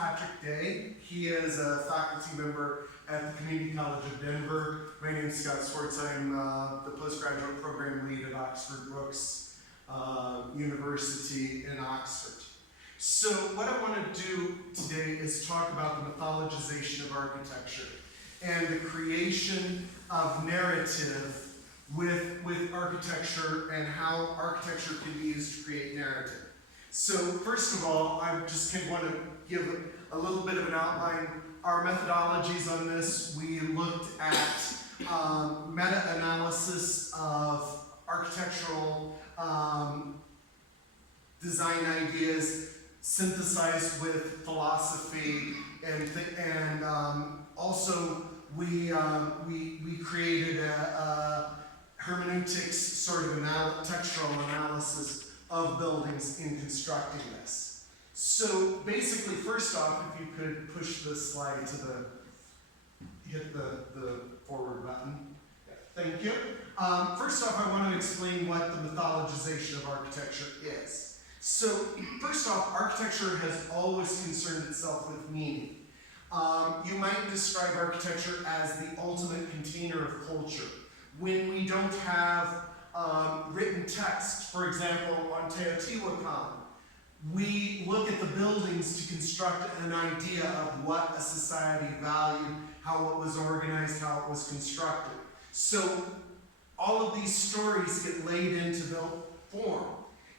Patrick Day. He is a faculty member at the Community College of Denver. My name is Scott Sworts. I'm the postgraduate program lead at Oxford Brookes University in Oxford. So what I want to do today is talk about the mythologization of architecture and the creation of narrative with architecture and how architecture can be used to create narrative. So first of all, I just want to give a little bit of an outline. Our methodologies on this, we looked at meta-analysis of architectural design ideas synthesized with philosophy, and also we created a hermeneutics sort of textual analysis of buildings in constructing this. So basically, first off, if you could push this slide to hit the forward button. Thank you. First off, I want to explain what the mythologization of architecture is. So first off, architecture has always concerned itself with meaning. You might describe architecture as the ultimate container of culture. When we don't have written text, for example, on Teotihuacan, we look at the buildings to construct an idea of what a society valued, how it was organized, how it was constructed. So all of these stories get laid into the form.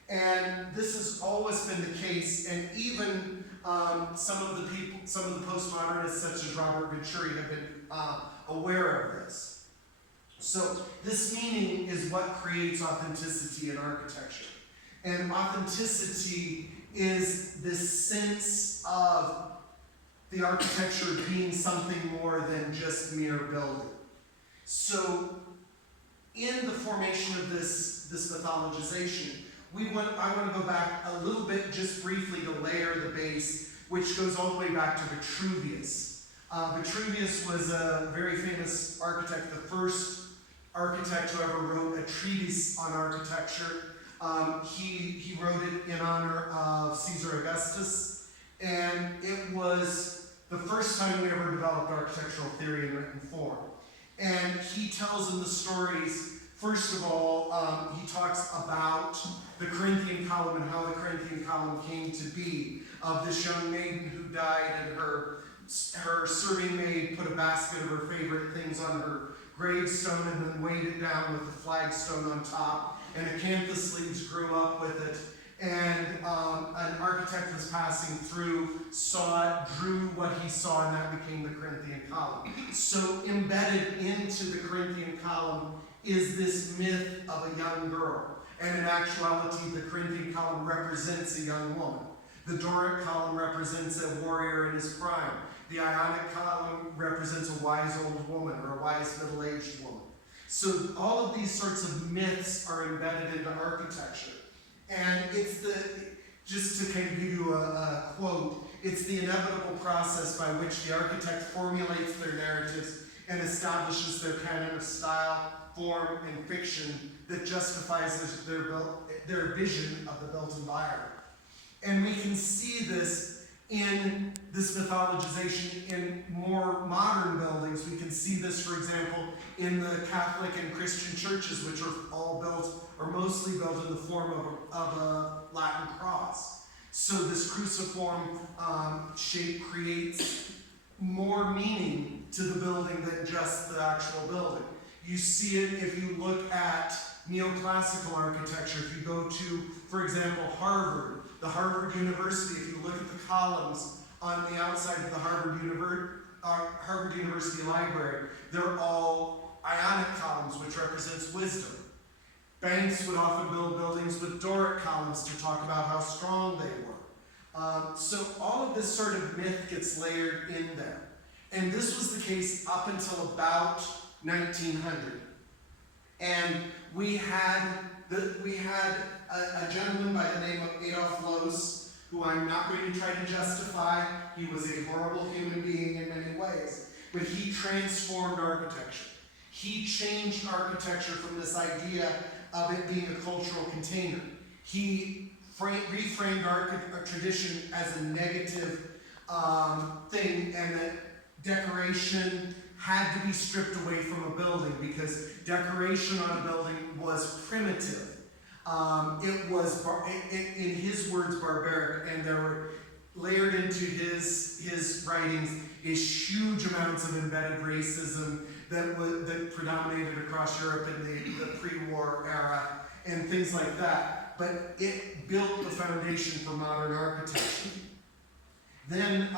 And this has always been the case, and even some of the postmodernists, such as Robert Venturi, have been aware of this. So this meaning is what creates authenticity in architecture. And authenticity is this sense of the architecture being something more than just mere building. So in the formation of this mythologization, I want to go back a little bit just briefly to layer the base, which goes all the way back to Vitruvius. Vitruvius was a very famous architect, the first architect who ever wrote a treatise on architecture. He wrote it in honor of Caesar Augustus, and it was the first time we ever developed architectural theory in written form. And he tells in the stories, first of all, he talks about the Corinthian column and how the Corinthian column came to be, of this young maiden who died, and her serving maid put a basket of her favorite things on her gravestone and then weighed it down with the flagstone on top, and acanthus leaves grew up with it. And an architect was passing through, saw it, drew what he saw, and that became the Corinthian column. So embedded into the Corinthian column is this myth of a young girl. And in actuality, the Corinthian column represents a young woman. The Doric column represents a warrior in his prime. The Ionic column represents a wise old woman or a wise middle-aged woman. So all of these sorts of myths are embedded into architecture. And just to kind of give you a quote, it's the inevitable process by which the architect formulates their narratives and establishes their canon of style, form, and fiction that justifies their vision of the built environment. And we can see this in this mythologization in more modern buildings. We can see this, for example, in the Catholic and Christian churches, which are all built, or mostly built in the form of a Latin cross. So this cruciform shape creates more meaning to the building than just the actual building. You see it if you look at neoclassical architecture. If you go to, for example, the Harvard University, if you look at the columns on the outside of the Harvard University Library, they're all Ionic columns, which represents wisdom. Banks would often build buildings with Doric columns to talk about how strong they were. So all of this sort of myth gets layered in there. And this was the case up until about 1900. And we had a gentleman by the name of Adolf Loos, who I'm not going to try to justify. He was a horrible human being in many ways, but he transformed architecture. He changed architecture from this idea of it being a cultural container. He reframed tradition as a negative thing, and that decoration had to be stripped away from a building because decoration on a building was primitive. It was, in his words, barbaric, and there were layered into his writings is huge amounts of embedded racism that predominated across Europe in the pre-war era and things like that. But it built the foundation for modern architecture. Then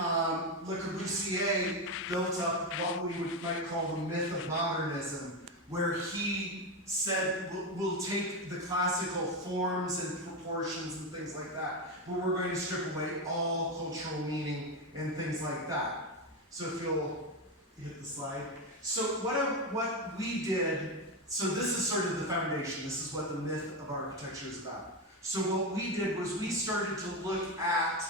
Le Corbusier built up what we might call the myth of modernism, where he said, we'll take the classical forms and proportions and things like that, but we're going to strip away all cultural meaning and things like that. So if you'll hit the slide. So what we did, so this is sort of the foundation. This is what the myth of architecture is about. So what we did was we started to look at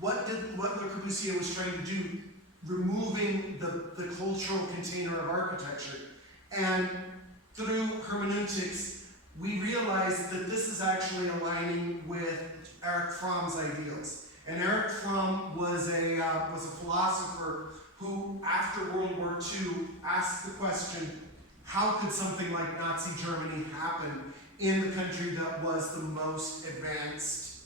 what Le Corbusier was trying to do, removing the cultural container of architecture. And through hermeneutics, we realized that this is actually aligning with Erich Fromm's ideals. And Erich Fromm was a philosopher who, after World War II, asked the question, how could something like Nazi Germany happen in the country that was the most advanced,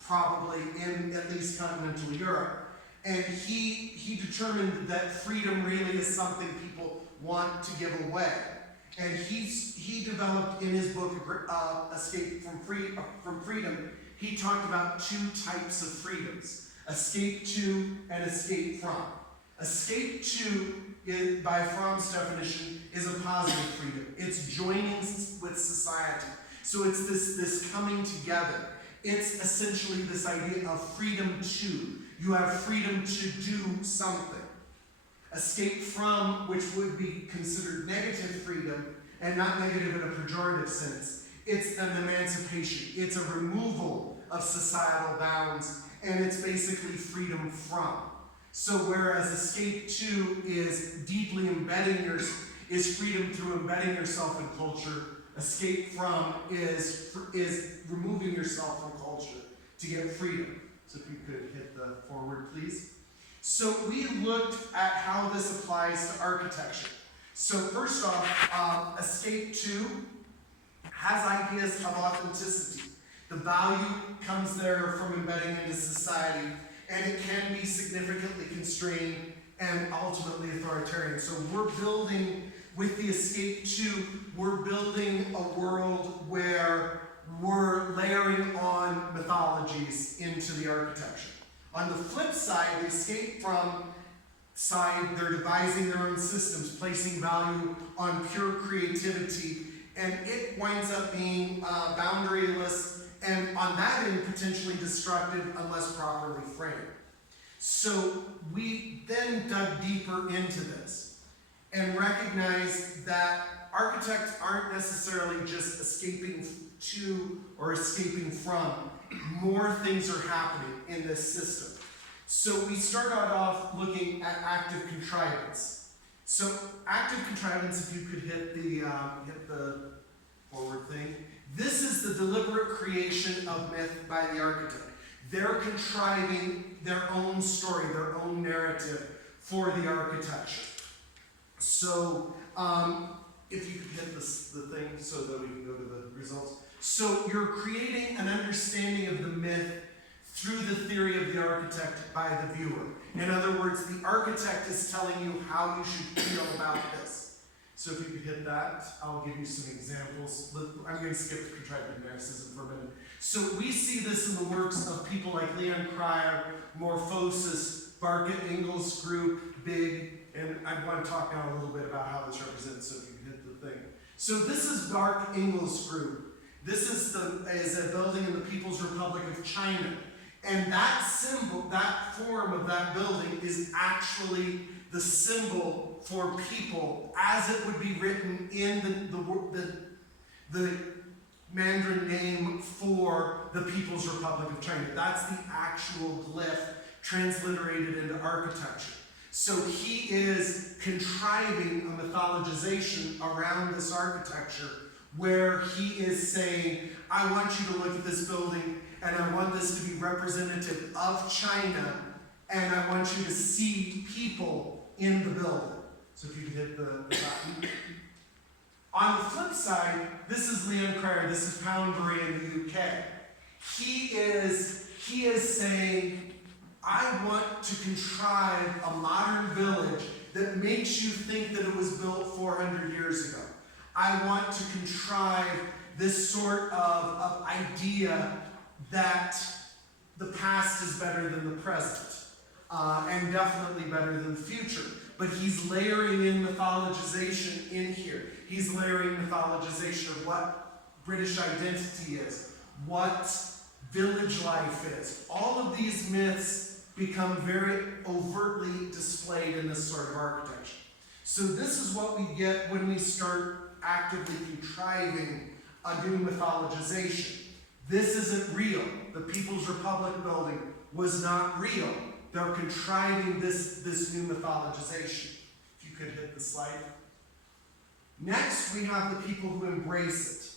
probably in at least continental Europe? And he determined that freedom really is something people want to give away. And he developed in his book, Escape from Freedom, he talked about two types of freedoms: escape to and escape from. Escape to, by Fromm's definition, is a positive freedom. It's joining with society. So it's this coming together. It's essentially this idea of freedom to. You have freedom to do something. Escape from, which would be considered negative freedom, and not negative in a pejorative sense. It's an emancipation. It's a removal of societal bounds, and it's basically freedom from. So whereas escape to is deeply is freedom through embedding yourself in culture, escape from is removing yourself from culture to get freedom. So if you could hit the forward, please. So we looked at how this applies to architecture. So first off, escape to has ideas of authenticity. The value comes there from embedding into society, and it can be significantly constrained and ultimately authoritarian. So we're building, with the escape to, we're building a world where we're layering on mythologies into the architecture. On the flip side, the escape from side, they're devising their own systems, placing value on pure creativity, and it winds up being boundaryless, and on that end, potentially destructive unless properly framed. So we then dug deeper into this and recognized that architects aren't necessarily just escaping to or escaping from. More things are happening in this system. So we start off looking at active contrivance. So active contrivance, if you could hit the forward thing. This is the deliberate creation of myth by the architect. They're contriving their own story, their own narrative for the architecture. So if you could hit the thing so that we can go to the results. So you're creating an understanding of the myth through the theory of the architect by the viewer. In other words, the architect is telling you how you should feel about this. So if you could hit that, I'll give you some examples. I'm going to skip the contrived narcissism for a minute. So we see this in the works of people like Leon Cryer, Morphosis, Barkett Ingels Group, Big, and I want to talk now a little bit about how this represents, so if you can hit the thing. So this is Barkett Ingels Group. This is a building in the People's Republic of China. And that symbol, that form of that building is actually the symbol for people as it would be written in the Mandarin name for the People's Republic of China. That's the actual glyph transliterated into architecture. So he is contriving a mythologization around this architecture where he is saying, I want you to look at this building and I want this to be representative of China and I want you to see people in the building. So if you could hit the button. On the flip side, this is Leon Cryer, this is Poundbury in the UK. He is saying, I want to contrive a modern village that makes you think that it was built 400 years ago. I want to contrive this sort of idea that the past is better than the present, and definitely better than the future. But he's layering in mythologization in here. He's layering mythologization of what British identity is, what village life is. All of these myths become very overtly displayed in this sort of architecture. So this is what we get when we start actively contriving a new mythologization. This isn't real. The People's Republic building was not real. They're contriving this new mythologization. If you could hit the slide. Next, we have the people who embrace it.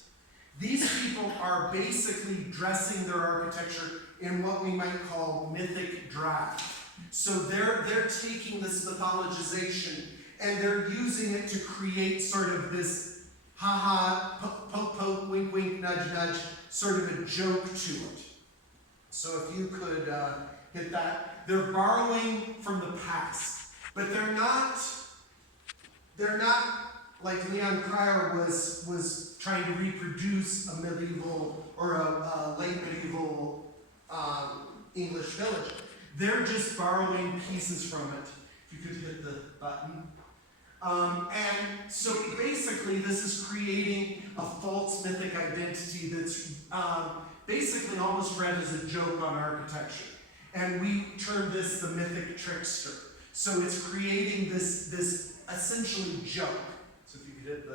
These people are basically dressing their architecture in what we might call mythic drag. So they're taking this mythologization and they're using it to create sort of this ha-ha, poke, poke, wink, wink, nudge, nudge, sort of a joke to it. So if you could hit that. They're borrowing from the past, but they're not like Leon Cryer was trying to reproduce a medieval or a late medieval English village. They're just borrowing pieces from it. If you could hit the button. And so basically this is creating a false mythic identity that's basically almost read as a joke on architecture. And we term this the mythic trickster. So it's creating this essentially joke. So if you could hit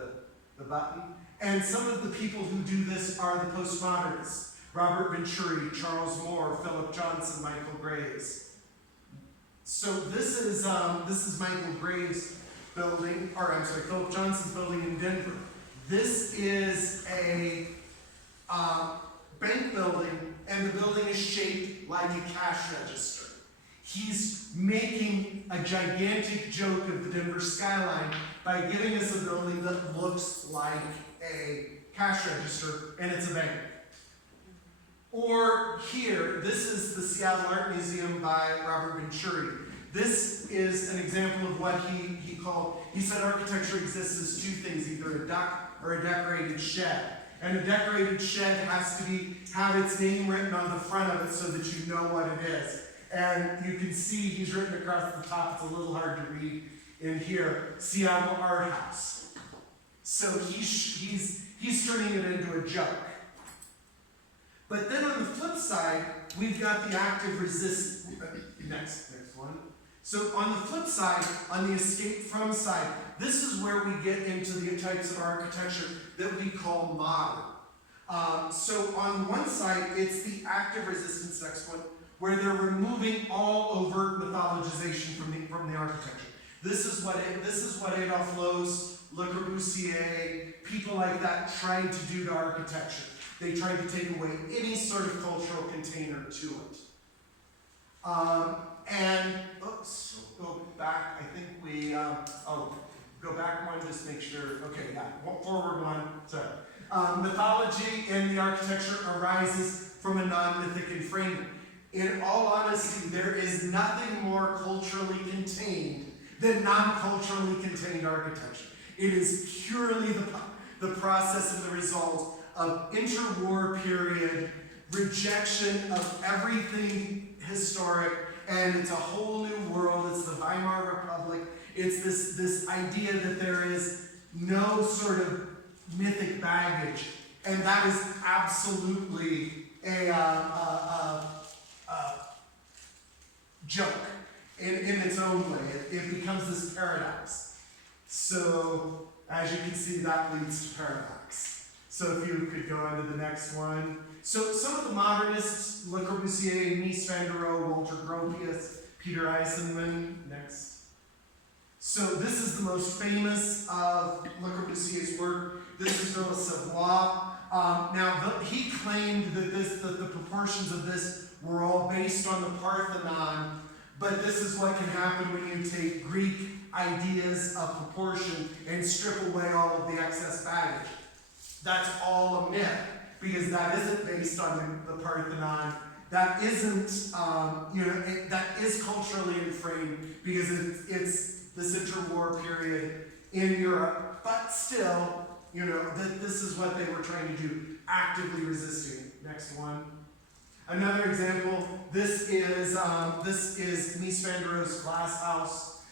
the button. And some of the people who do this are the postmodernists. Robert Venturi, Charles Moore, Philip Johnson, Michael Graves. So this is Michael Graves' building, or I'm sorry, Philip Johnson's building in Denver. This is a bank building, and the building is shaped like a cash register. He's making a gigantic joke of the Denver skyline by giving us a building that looks like a cash register, and it's a bank. Or here, this is the Seattle Art Museum by Robert Venturi. This is an example of what he called, he said architecture exists as two things, either a duck or a decorated shed. And a decorated shed has to have its name written on the front of it so that you know what it is. And you can see he's written across the top, it's a little hard to read in here, Seattle Art House. So he's turning it into a joke. But then on the flip side, we've got the active resistance. Next one. So on the flip side, on the escape from side, this is where we get into the types of architecture that we call modern. So on one side, it's the active resistance, next one, where they're removing all overt mythologization from the architecture. This is what Adolphe Loos, Le Corbusier, people like that tried to do to architecture. They tried to take away any sort of cultural container to it. And, oops, go back, I think we, go back one, just make sure, okay, yeah, forward one, sorry. Mythology in the architecture arises from a non-mythic enframing. In all honesty, there is nothing more culturally contained than non-culturally contained architecture. It is purely the process and the result of interwar period rejection of everything historic, and it's a whole new world. It's the Weimar Republic. It's this idea that there is no sort of mythic baggage, and that is absolutely a joke in its own way. It becomes this paradox. So as you can see, that leads to paradox. So if you could go on to the next one. So some of the modernists, Le Corbusier, Mies van der Rohe, Walter Gropius, Peter Eisenman, next. So this is the most famous of Le Corbusier's work. This is Villa Savoie. Now, he claimed that the proportions of this were all based on the Parthenon, but but this is what can happen when you take Greek ideas of proportion and strip away all of the excess baggage. That's all a myth, because that isn't based on the Parthenon. That isn't, that is culturally inframed because it's this interwar period in Europe, but still, this is what they were trying to do, actively resisting. Next one. Another example, this is Mies van der Rohe's glass house,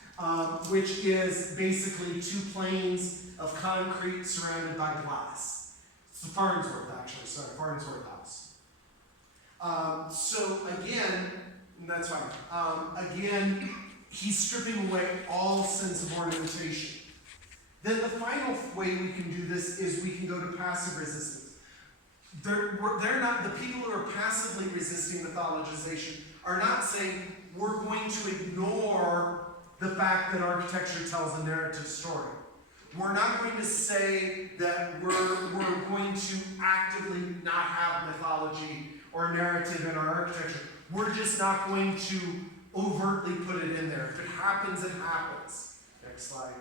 which is basically two planes of concrete surrounded by glass. It's the Farnsworth house. So again, that's fine. Again, he's stripping away all sense of ornamentation. Then the final way we can do this is we can go to passive resistance. They're not, the people who are passively resisting mythologization are not saying we're going to ignore the fact that architecture tells a narrative story. We're not going to say that we're going to actively not have mythology or narrative in our architecture. We're just not going to overtly put it in there. If it happens, it happens. Next slide.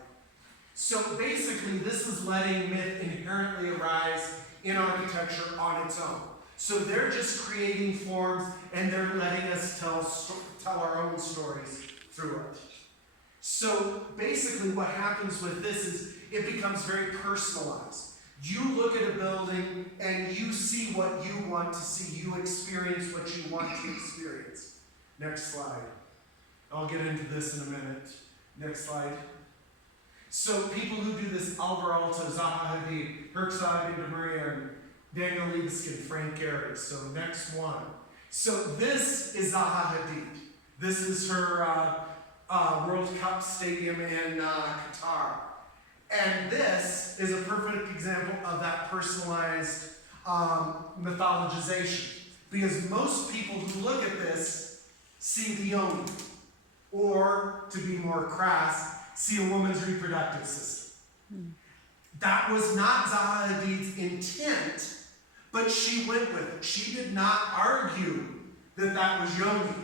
So basically, this is letting myth inherently arise in architecture on its own. So they're just creating forms and they're letting us tell our own stories through it. So basically what happens with this is it becomes very personalized. You look at a building and you see what you want to see. You experience what you want to experience. Next slide. I'll get into this in a minute. Next slide. So people who do this, Alvar Aalto, Zaha Hadid, Herzog and de Maria, and Daniel Libeskind, Frank Gehry. So next one. So this is Zaha Hadid. This is her World Cup stadium in Qatar. And this is a perfect example of that personalized mythologization. Because most people who look at this see the yoni. Or, to be more crass, see a woman's reproductive system. That was not Zaha Hadid's intent, but she went with it. She did not argue that that was yoni,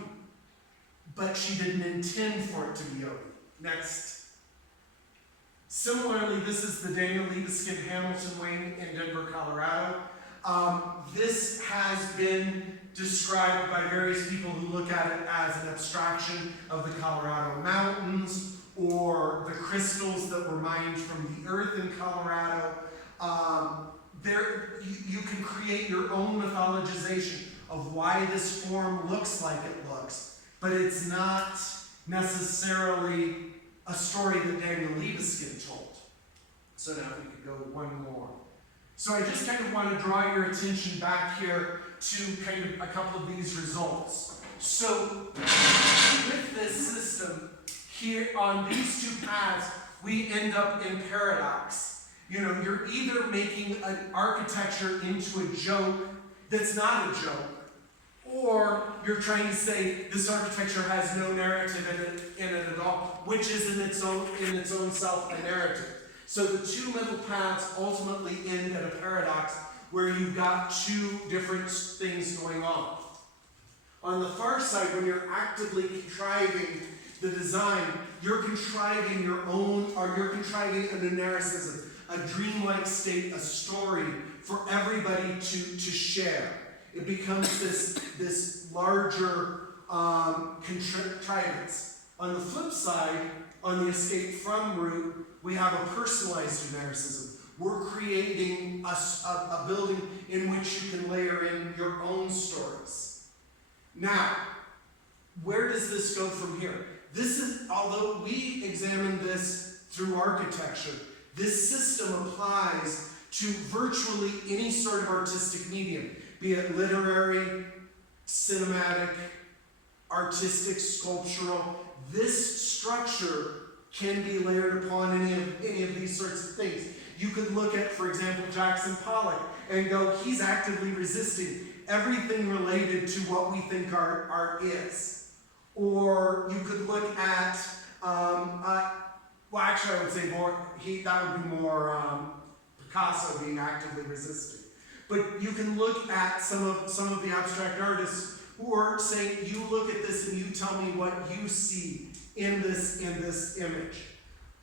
but she didn't intend for it to be yoni. Next. Similarly, this is the Daniel Libeskind Hamilton wing in Denver, Colorado. This has been described by various people who look at it as an abstraction of the Colorado mountains or the crystals that were mined from the earth in Colorado. You can create your own mythologization of why this form looks like it looks, but it's not necessarily a story that Daniel Libeskind told. So now we could go one more. So I just kind of want to draw your attention back here to kind of a couple of these results. So with this system, here on these two paths, we end up in paradox. You're either making an architecture into a joke that's not a joke, or you're trying to say this architecture has no narrative in it at all, which is in its own self a narrative. So the two middle paths ultimately end at a paradox where you've got two different things going on. On the far side, when you're actively contriving the design, you're contriving your own, or you're contriving a narcissism, a dreamlike state, a story for everybody to share. It becomes this larger contrivance. On the flip side, on the escape from route, we have a personalized narcissism. We're creating a building in which you can layer in your own stories. Now, where does this go from here? This is, although we examine this through architecture, this system applies to virtually any sort of artistic medium, be it literary, cinematic, artistic, sculptural. This structure can be layered upon any of these sorts of things. You could look at, for example, Jackson Pollock and go, he's actively resisting everything related to what we think art is. Or you could look at, actually I would say that would be more Picasso being actively resisting. But you can look at some of the abstract artists Or say you look at this and you tell me what you see in this image.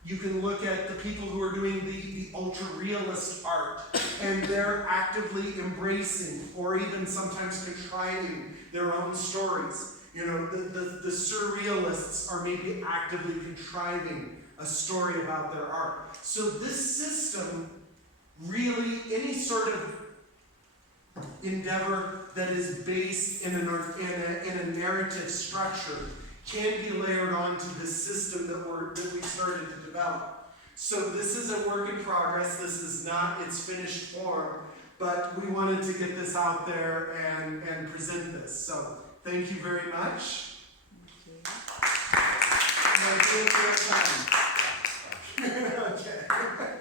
You can look at the people who are doing the ultra-realist art, and they're actively embracing or even sometimes contriving their own stories. You know, the surrealists are maybe actively contriving a story about their art. So this system, really, any sort of endeavor that is based in a narrative structure can be layered onto this system that we started to develop. So this is a work in progress. This is not its finished form, but we wanted to get this out there and present this. So thank you very much. Thank you. Okay.